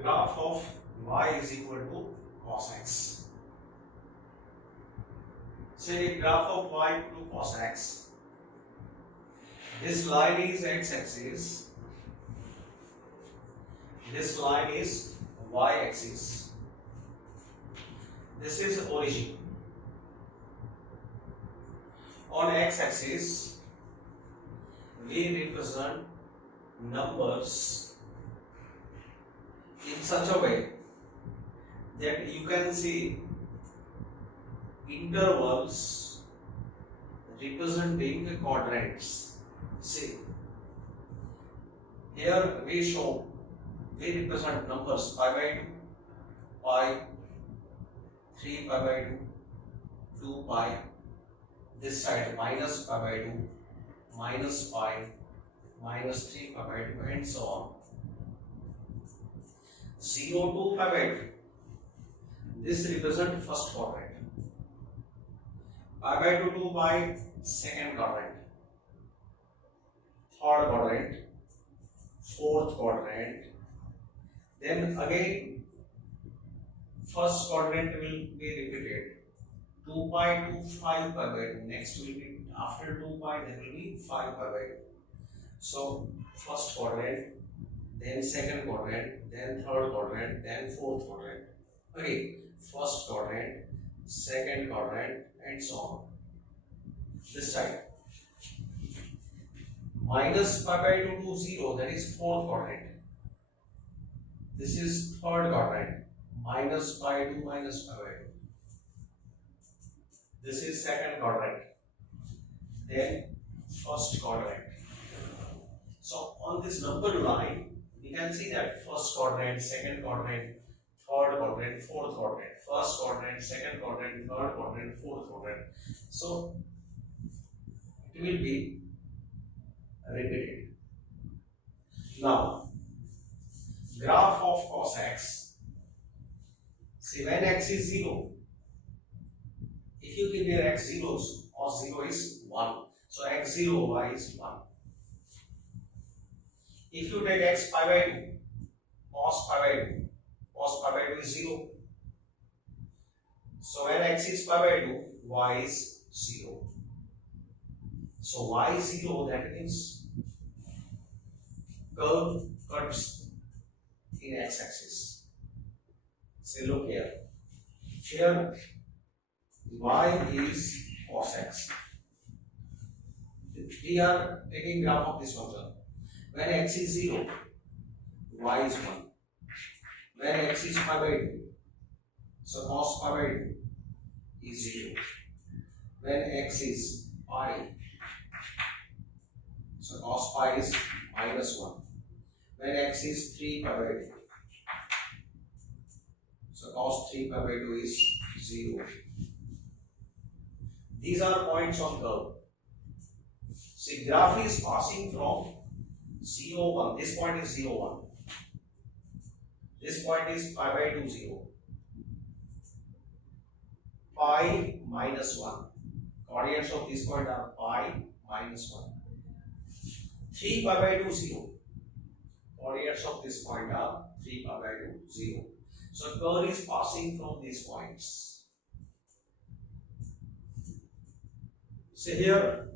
graph of y is equal to cos x. Say graph of y to cos x. This line is x-axis. This line is y-axis. This is origin. On x-axis, we represent numbers in such a way that you can see intervals representing quadrants. See, here we represent numbers pi by 2, pi, 3 pi by 2, 2 pi, this side minus pi by 2, minus pi, minus 3 pi by 2 and so on. 0 to pi by 2. This represents first quadrant. Pi by 2 to pi, second quadrant. Third quadrant. Fourth quadrant. Then again, first quadrant will be repeated. 2 pi to 5 pi by 2. Next will be after 2 pi, there will be 5 pi by 2. So, first quadrant, then second quadrant, then third quadrant, then fourth quadrant. Okay, first quadrant, second quadrant, and so on. This side. Minus pi by 2 to 0, that is fourth quadrant. This is third quadrant. Minus pi to minus pi by 2. This is second quadrant. Then first quadrant. So on this number line, we can see that first quadrant, second quadrant, third quadrant, fourth quadrant, first quadrant, second quadrant, third quadrant, fourth quadrant. So it will be repeated. Now, graph of cos x. See, when x is 0, if you give here x 0, cos 0 is 1. So x 0, y is 1. If you take x pi by 2, cos pi by 2, cos pi by 2 is 0. So when x is pi by 2, y is 0. So y is 0, that means curve cuts in x-axis. So look here. Here y is cos x. We are taking graph of this function. When x is 0, y is 1. When x is pi by 2, so cos pi by 2 is 0. When x is pi, so cos pi is minus 1. When x is 3 pi by 2, so cos 3 pi by 2 is 0. These are points on curve. See, graph is passing from 0, 1. This point is 0, 1. This point is pi by 2, 0. Pi minus 1. Coordinates of this point are pi minus 1. 3 pi by 2, 0. Coordinates of this point are 3 pi by 2, 0. So curve is passing from these points. See here,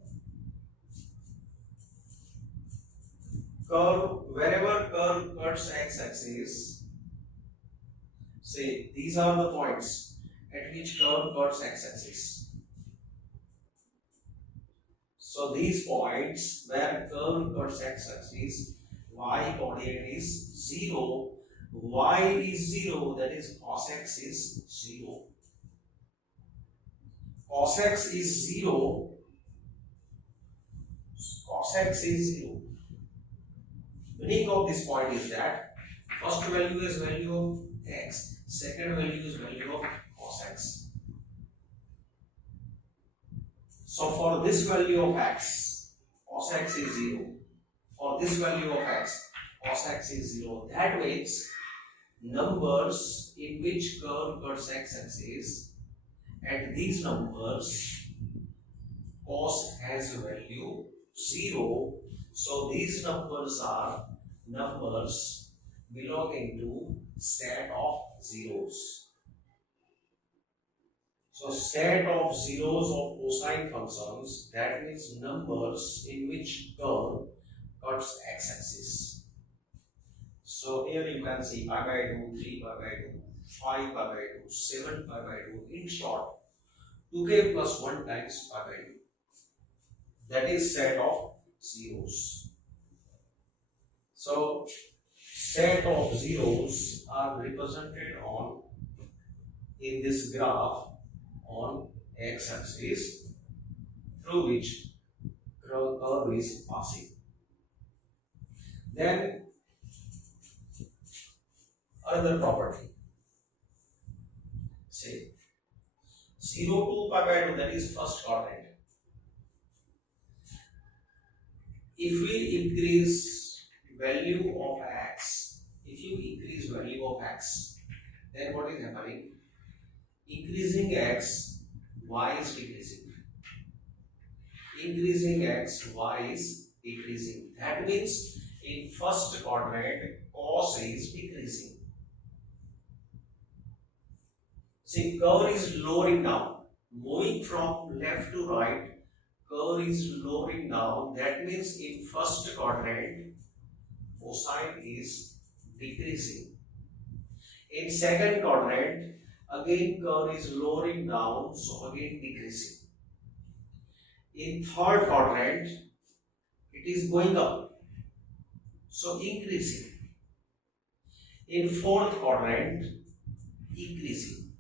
curve, wherever curve cuts x-axis, say these are the points at which curve cuts x-axis. So these points where curve cuts x-axis, y coordinate is 0, y is 0, that is cos x is 0. Cos x is 0, cos x is 0. Meaning of this point is that first value is value of x, second value is value of cos x. So for this value of x, cos x is 0. For this value of x, cos x is 0. That means numbers in which curve cuts x-axis, at these numbers cos has value 0. So these numbers are numbers belonging to set of zeros. So set of zeros of cosine functions, that means numbers in which curve cuts x-axis. So here you can see pi by 2, 3 pi by 2, 5 pi by 2, 7 pi by 2. In short, 2k plus 1 times pi by 2. That is set of zeros. So set of zeros are represented on in this graph on x-axis through which curve is passing. Then another property, say 0 to pi by 2, that is first quadrant. If we increase value of x, if you increase value of x, then what is happening? Increasing x, y is decreasing. Increasing x, y is decreasing. That means in first quadrant, cos is decreasing. See, curve is lowering down. Moving from left to right, curve is lowering down. That means in first quadrant, cosine is decreasing. In second quadrant, again curve is lowering down, so again decreasing. In third quadrant, it is going up, so increasing. In fourth quadrant, increasing.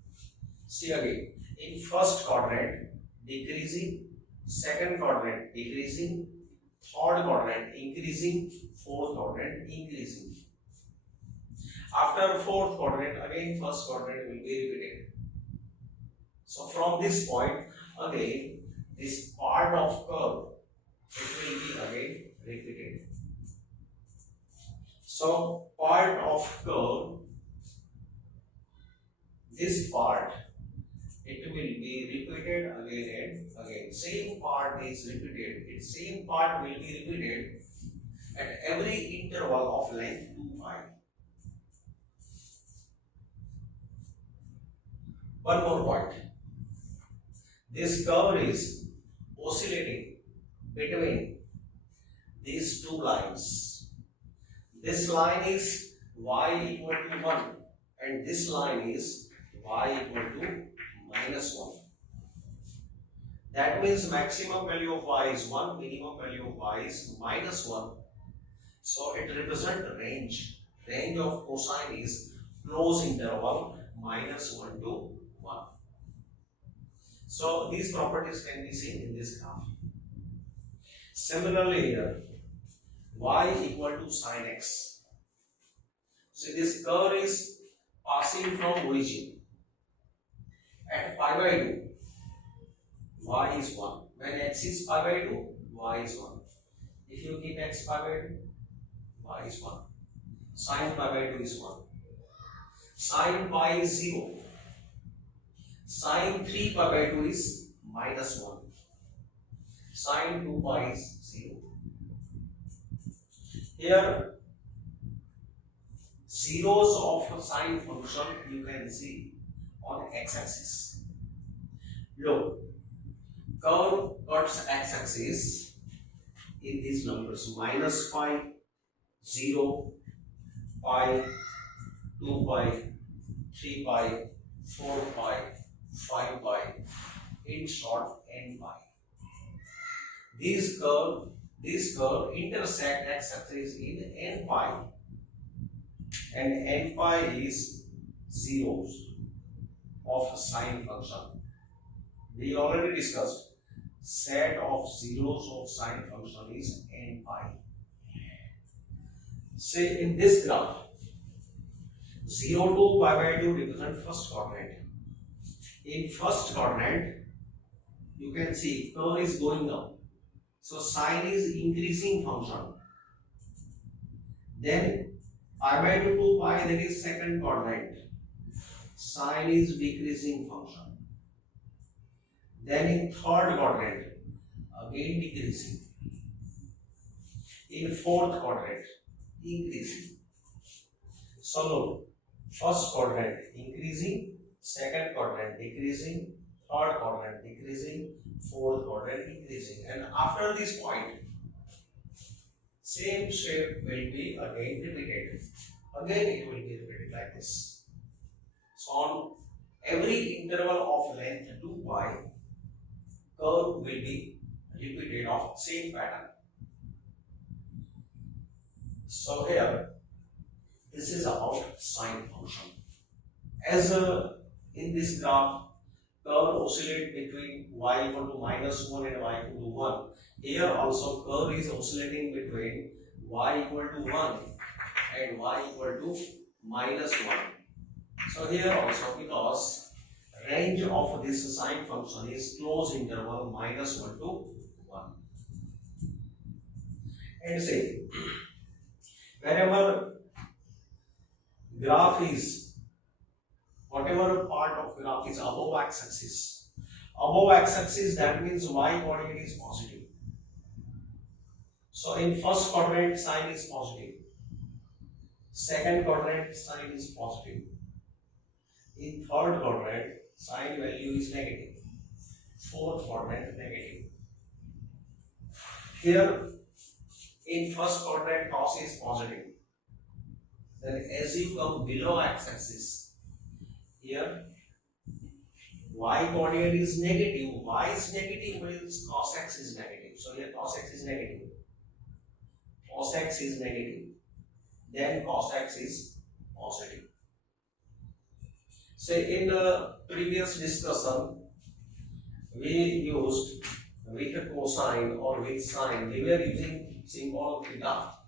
See again, in first quadrant, decreasing, second quadrant, decreasing, third quadrant, increasing, fourth quadrant, increasing. After fourth quadrant, again first quadrant will be repeated. So from this point, again, this part of curve, it will be again repeated. So part of curve, this part, it will be repeated again and again. Same part is repeated. Its same part will be repeated at every interval of length 2 pi. One more point. This curve is oscillating between these two lines. This line is y equal to 1 and this line is y equal to minus 1. That means maximum value of y is 1, minimum value of y is minus 1. So it represents range. Range of cosine is close interval minus 1 to 1. So these properties can be seen in this graph. Similarly here, y equal to sin x. So this curve is passing from origin. At pi by 2, y is 1. When x is pi by 2, y is 1. If you keep x pi by 2, y is 1. Sin pi by 2 is 1. Sin pi is 0. Sin 3 pi by 2 is minus 1. Sin 2 pi is 0. Here, zeros of sine function you can see on x-axis. Look, curve cuts x-axis in these numbers: minus pi, 0, pi, 2 pi, 3 pi, 4 pi, 5 pi, in short n pi. This curve intersect x-axis in n pi, and n pi is zeros of sine function. We already discussed set of zeros of sine function is n pi. Say in this graph, 0 to pi by 2 represent first quadrant. In first quadrant, you can see curve is going up. So sine is increasing function. Then pi by 2 to pi, that is second quadrant. Sine is decreasing function. Then in third quadrant, again decreasing. In fourth quadrant, increasing. So look, first quadrant increasing, second quadrant decreasing, third quadrant decreasing, fourth quadrant increasing, and after this point, same shape will be again repeated. Again it will be repeated like this. So on every interval of length 2 pi, curve will be repeated of same pattern. So here, this is about sine function. As in this graph, curve oscillate between y equal to -1 and y equal to 1. Here also curve is oscillating between y equal to 1 and y equal to -1. So here also, because range of this sine function is closed interval -1 to 1. And say, wherever graph is, whatever part of graph is above x-axis, that means y coordinate is positive. So in first quadrant sine is positive, second quadrant sine is positive, in third quadrant sine value is negative, fourth quadrant negative. Here in first quadrant cos is positive. Then as you come below x-axis, here y coordinate is negative. Y is negative means cos x is negative. So here cos x is negative. Cos x is negative. Then cos x is positive. So in the previous discussion, we used with cosine or with sine, we were using symbol theta.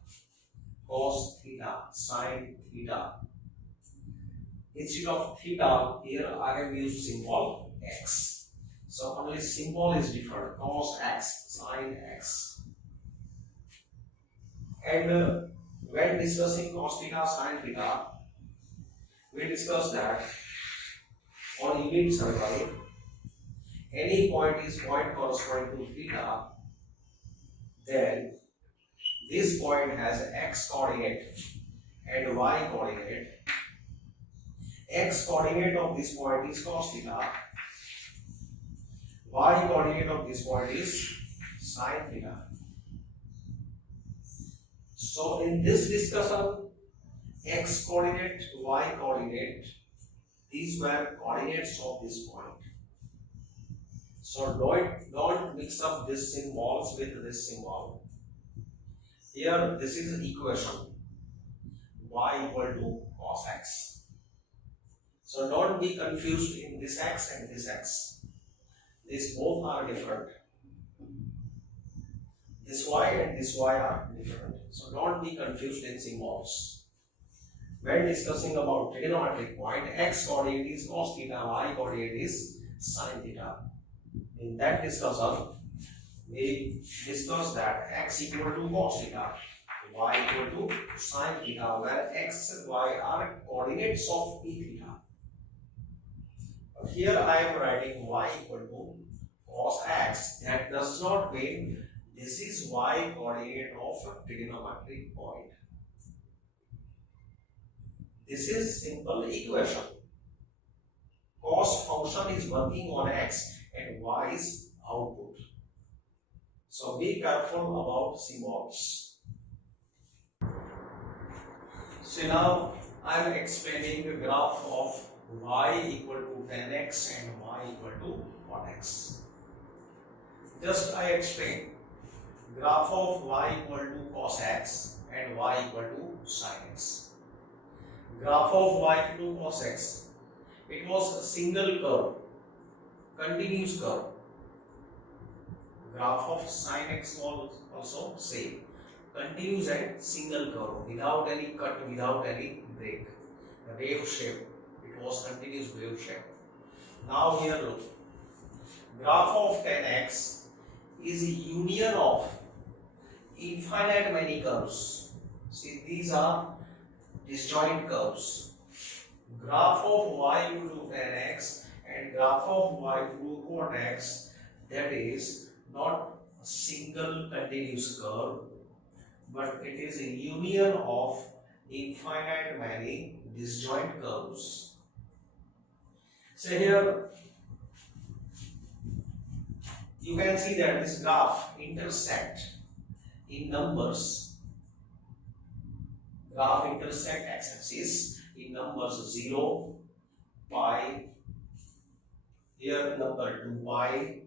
Cos theta, sine theta. Instead of theta, here I have used symbol x. So only symbol is different. Cos x, sine x. And when discussing cos theta, sine theta, we discussed that on unit circle, any point is point corresponding to theta, then this point has x coordinate and y coordinate. X coordinate of this point is cos theta, y coordinate of this point is sine theta. So in this discussion, x coordinate, y coordinate, these were coordinates of this point. So don't mix up these symbols with this symbol. Here this is an equation, y equal to cos x. So don't be confused in this x and this x. These both are different. This y and this y are different. So don't be confused in symbols. When discussing about trigonometric point, x coordinate is cos theta, y coordinate is sine theta. In that discussion, we discussed that x equal to cos theta, y equal to sine theta, where x and y are coordinates of p theta. But here I am writing y equal to cos x. That does not mean this is y coordinate of a trigonometric point. This is simple equation. Cos function is working on x and y is output. So be careful about symbols. So now I am explaining the graph of y equal to 10x and y equal to 1x. Just I explain graph of y equal to cos x and y equal to sin x. Graph of y equal to cos x, it was a single curve, continuous curve. Graph of sin x was also same, continuous and single curve, without any cut, without any break. The wave shape, it was continuous wave shape. Now here look, graph of 10x is a union of infinite many curves. See, these are disjoint curves. Graph of y equal to 10x and graph of y equal to cot x, that is not a single continuous curve, but it is a union of infinite many disjoint curves. So here you can see that this graph intersect in numbers. Graph intersect x-axis in numbers 0, pi, here number 2 pi,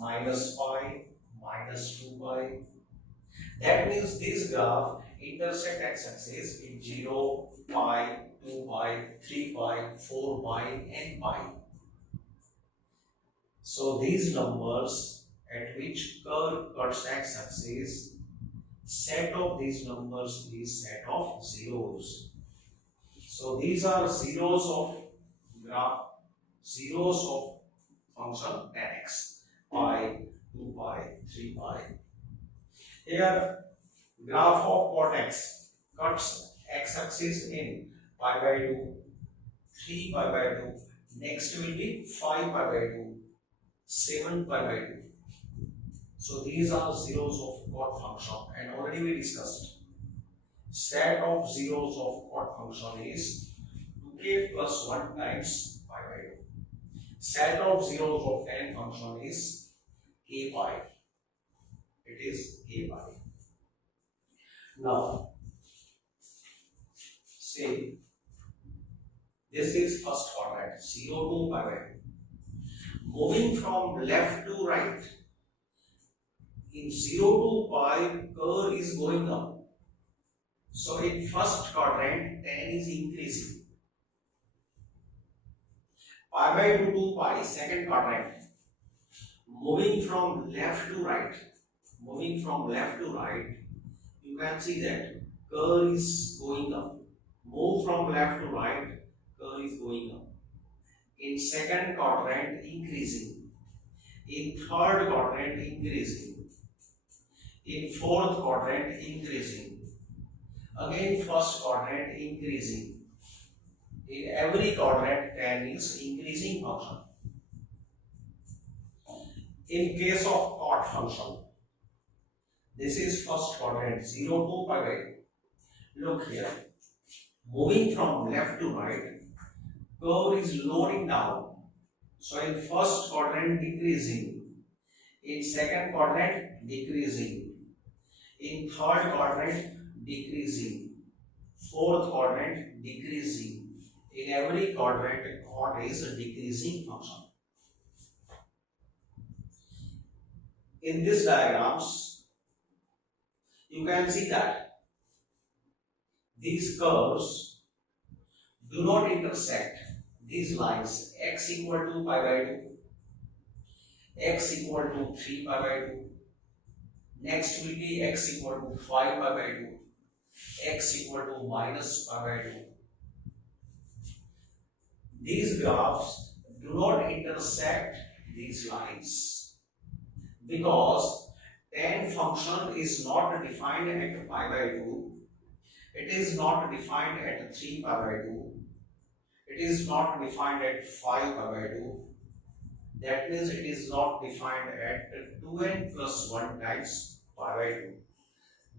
minus pi, minus 2 pi. That means this graph intersect x-axis in 0, pi, 2 pi, 3 pi, 4 pi and pi. So these numbers at which curve cuts x-axis, set of these numbers is set of zeros. So these are zeros of graph, zeros of function tan x, pi, 2 pi, 3 pi. Here graph of cot x cuts x-axis in pi by 2, 3 pi by 2, next will be 5 pi by 2, 7 pi by 2. So these are zeros of cot function, and already we discussed. Set of zeros of cot function is 2k plus 1 times pi by 2. Set of zeros of tan function is k pi. It is k pi. Now, say this is first quadrant 0 to pi by 2. Moving from left to right, in 0 to pi, curve is going up. So in first quadrant, tan is increasing. Pi by 2 to pi, second quadrant. Moving from left to right, you can see that curve is going up. Move from left to right, curve is going up. In second quadrant, increasing. In third quadrant, increasing. In fourth quadrant, increasing. Again first quadrant, increasing. In every quadrant, tan is increasing function. In case of cot function, this is first quadrant 0 to pi by 2. Look here, moving from left to right, curve is lowering down. So in first quadrant, decreasing. In second quadrant, decreasing. In third quadrant, decreasing. Fourth quadrant, decreasing. In every quadrant, cot is a decreasing function. In these diagrams, you can see that these curves do not intersect these lines. X equal to pi by 2, x equal to 3 pi by 2, next will be x equal to 5 pi by 2, x equal to minus pi by 2. These graphs do not intersect these lines because tan function is not defined at pi by 2, it is not defined at 3 pi by 2, it is not defined at 5 pi by 2. That means it is not defined at 2n plus 1 times pi by 2.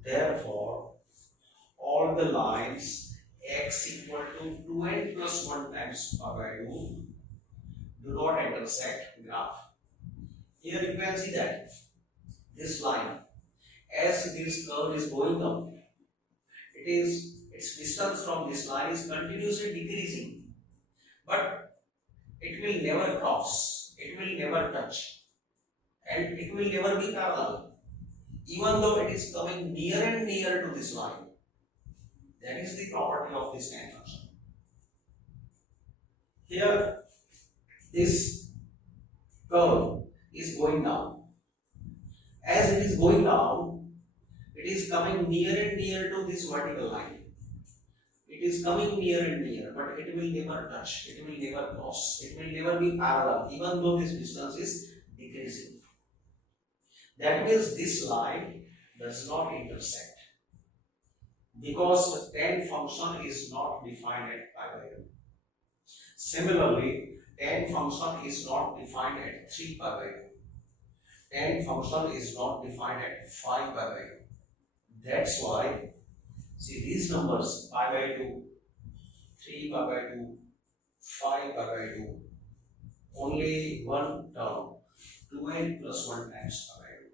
Therefore, all the lines x equal to 2n plus 1 times pi by 2 do not intersect graph. Here you can see that this line, as this curve is going up, its distance from this line is continuously decreasing, but it will never cross, it will never touch, and it will never be parallel, even though it is coming near and near to this line. That is the property of this tan function. Here, this curve is going down. As it is going down, it is coming near and near to this vertical line. It is coming near and near, but it will never touch, it will never cross, it will never be parallel, even though this distance is decreasing. That means this line does not intersect because the tan function is not defined at pi by 2. Similarly, tan function is not defined at 3 pi by 2. Tan function is not defined at 5 pi by 2. That's why See these numbers pi by 2, 3 pi by 2, 5 pi by 2, only one term, 2n plus 1 times pi by 2.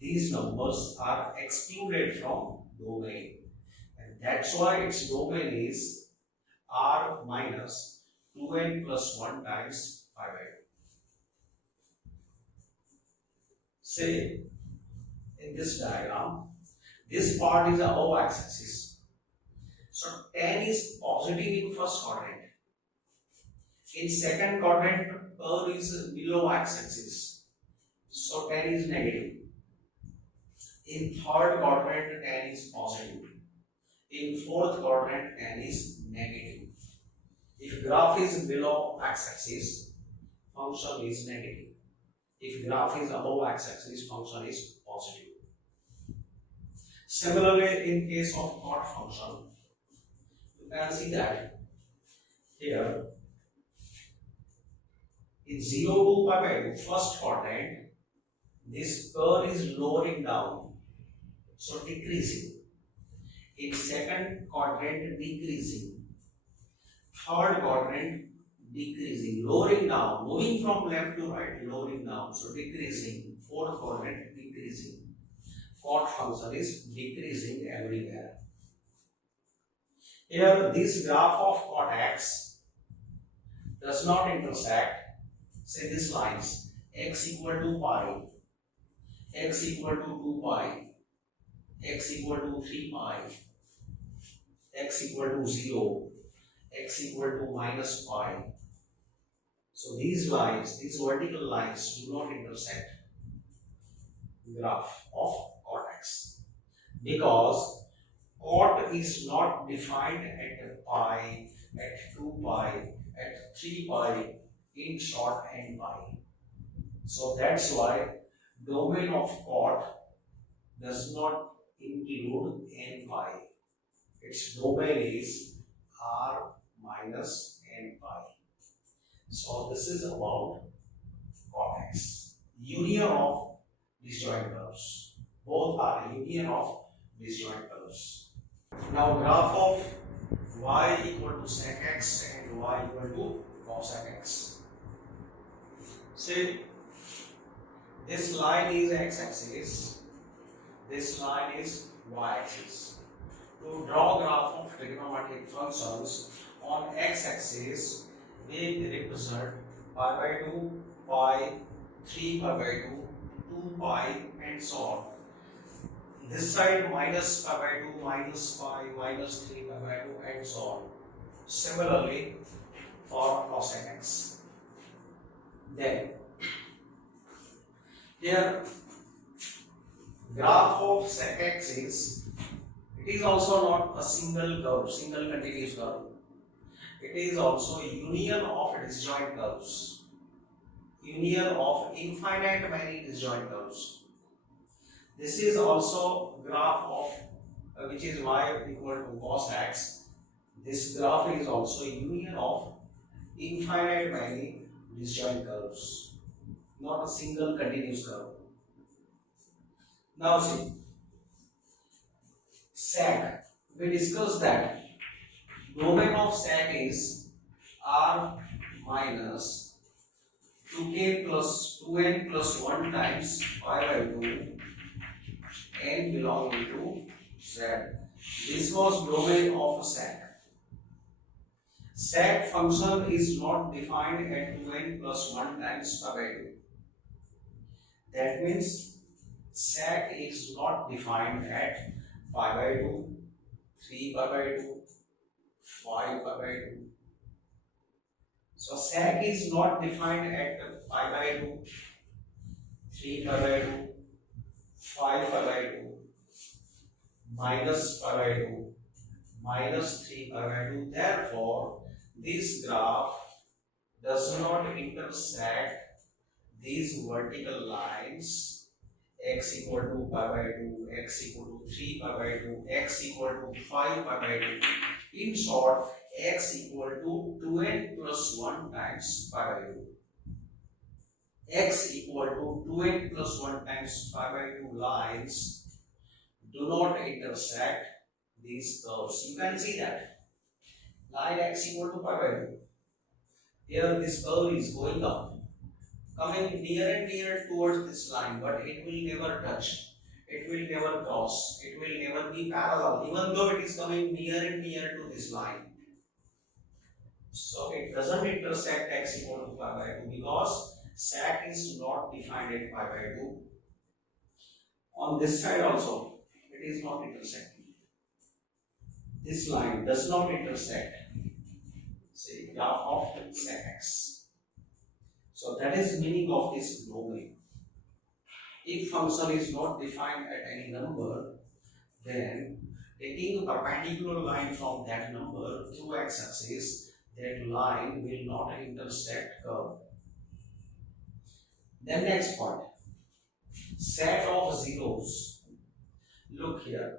These numbers are excluded from domain, and that's why its domain is r minus 2n plus 1 times pi by 2. Say in this diagram, this part is above x-axis. So tan is positive in first quadrant. In second quadrant, curve is below x-axis. So tan is negative. In third quadrant, tan is positive. In fourth quadrant, tan is negative. If graph is below x-axis, function is negative. If graph is above x-axis, function is positive. Similarly, in case of cot function, you can see that here in 0 to pi by 2, first quadrant, this curve is lowering down, so decreasing. In second quadrant, decreasing. Third quadrant, decreasing, lowering down, moving from left to right, lowering down, so decreasing. Fourth quadrant, decreasing. Cot function is decreasing everywhere. Here, this graph of cot x does not intersect, say these lines, x equal to pi, x equal to 2 pi, x equal to 3 pi, x equal to 0, x equal to minus pi. So these lines, these vertical lines do not intersect graph of cot x, because cot is not defined at pi, at 2 pi, at 3 pi, in short n pi. So that's why domain of cot does not include n pi. Its domain is r minus n pi. So this is about cot x. Union of disjoint curves. Both are union of disjoint curves. Now graph of y equal to sec x and y equal to cos x. See, this line is x-axis, this line is y-axis. To draw graph of trigonometric functions on x-axis, we represent pi by 2, pi, 3 pi by 2, 2 pi, and so on. This side minus pi by 2, minus pi, minus 3 pi by 2, and so on. Similarly for cos x. Then here graph of sec x is, it is also not a single curve, single continuous curve. It is also a union of disjoint curves, union of infinite many disjoint curves. This is also graph of which is y equal to cos x. This graph is also a union of infinite many disjoint curves, not a single continuous curve. Now see, sec, we discussed that domain of sec is r minus 2k plus 2n plus 1 times pi by 2 n belonging to z. This was domain of sec. Sec function is not defined at 2n plus 1 times pi by 2. That means sec is not defined at pi by 2, 3 pi by 2, 5 pi by 2. So sec is not defined at pi by 2, 3 pi by 2, 5 pi by 2, minus pi by 2, minus 3 pi by 2. Therefore, this graph does not intersect these vertical lines x equal to pi by 2, x equal to 3 pi by 2, x equal to 5 pi by 2. In short, x equal to 2n plus 1 times pi by 2. X equal to 2n plus 1 times pi by 2 lines do not intersect these curves. You can see that line x equal to pi by 2. Here this curve is going up, coming near and near towards this line, but it will never touch. It will never cross. It will never be parallel, even though it is coming near and near to this line. So it doesn't intersect x equal to pi by 2 because sec is not defined at pi by 2. On this side also, it is not intersecting. This line does not intersect, say, graph of sec x. So that is meaning of this domain. If function is not defined at any number, then taking a perpendicular line from that number through x-axis, that line will not intersect curve. Then next point, set of zeros. Look here,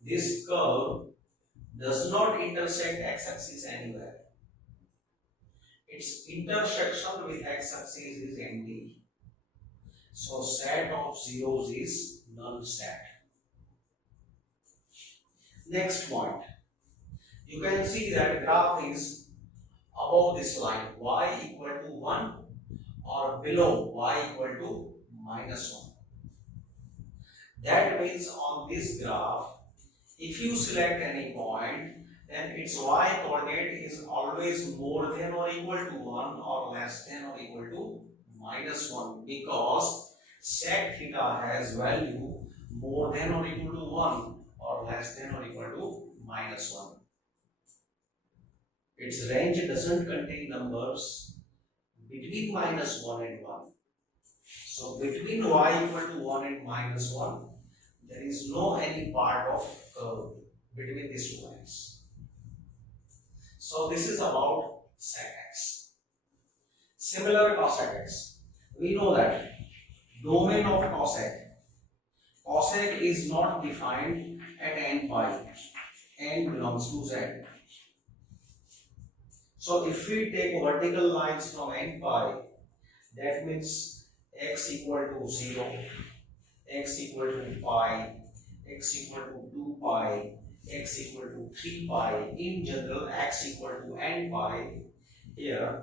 this curve does not intersect x-axis anywhere. Its intersection with x-axis is empty. So set of zeros is null set. Next point, you can see that graph is above this line, y equal to 1, or below y equal to minus 1. That means on this graph, if you select any point, then its y coordinate is always more than or equal to 1 or less than or equal to minus 1, because sec theta has value more than or equal to 1 or less than or equal to minus 1. Its range doesn't contain numbers between minus 1 and 1. So between y equal to 1 and minus 1, there is no any part of curve between these two lines. So this is about sec x. Similar cos x. We know that domain of cos x is not defined at n pi. N belongs to z. So if we take vertical lines from n pi, that means x equal to 0, x equal to pi, x equal to 2 pi, x equal to 3 pi, in general x equal to n pi. Here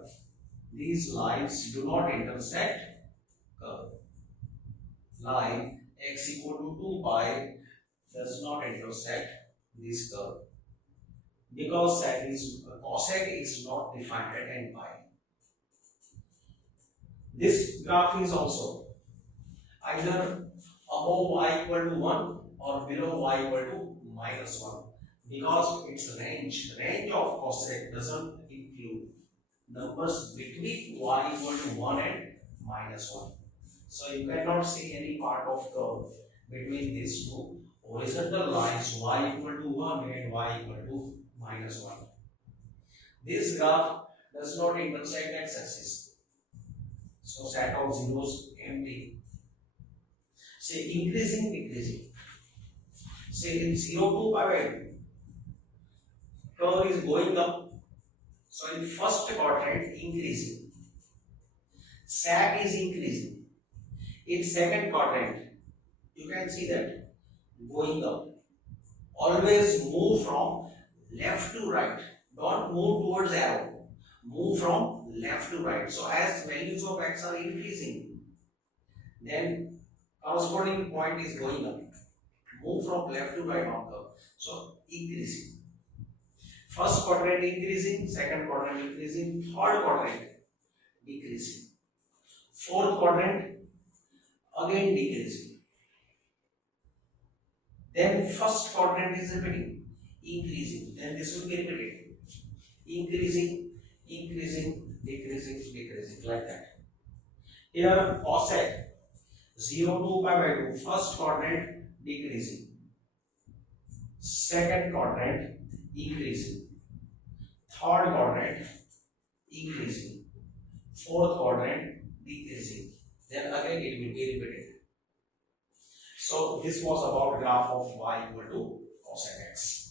these lines do not intersect curve. Line x equal to 2 pi does not intersect this curve because cos x is not defined at n pi. This graph is also either above y equal to 1 or below y equal to minus 1, because its range of cos x doesn't include numbers between y equal to 1 and minus 1. So you cannot see any part of curve between these two horizontal lines, y equal to 1 and y equal to minus 1. This graph does not intersect x-axis. So set of zeros empty. Say increasing, decreasing. Say in 0 to pi by 2, curve is going up. So in first quadrant, increasing. Sec is increasing. In second quadrant, you can see that going up. Always move from left to right. Don't move towards arrow. Move from left to right. So as values of x are increasing, then corresponding point is going up. Move from left to right on curve. So increasing. First quadrant increasing, second quadrant increasing, third quadrant decreasing. Fourth quadrant again decreasing. Then first quadrant is repeating, increasing. Then this will be repeated. Increasing, increasing, decreasing, decreasing, like that. Here cos x 0 to pi by 2, first quadrant decreasing, second quadrant increasing, third quadrant increasing, fourth quadrant decreasing. Then again it will be repeated. So this was about graph of y equal to cos x.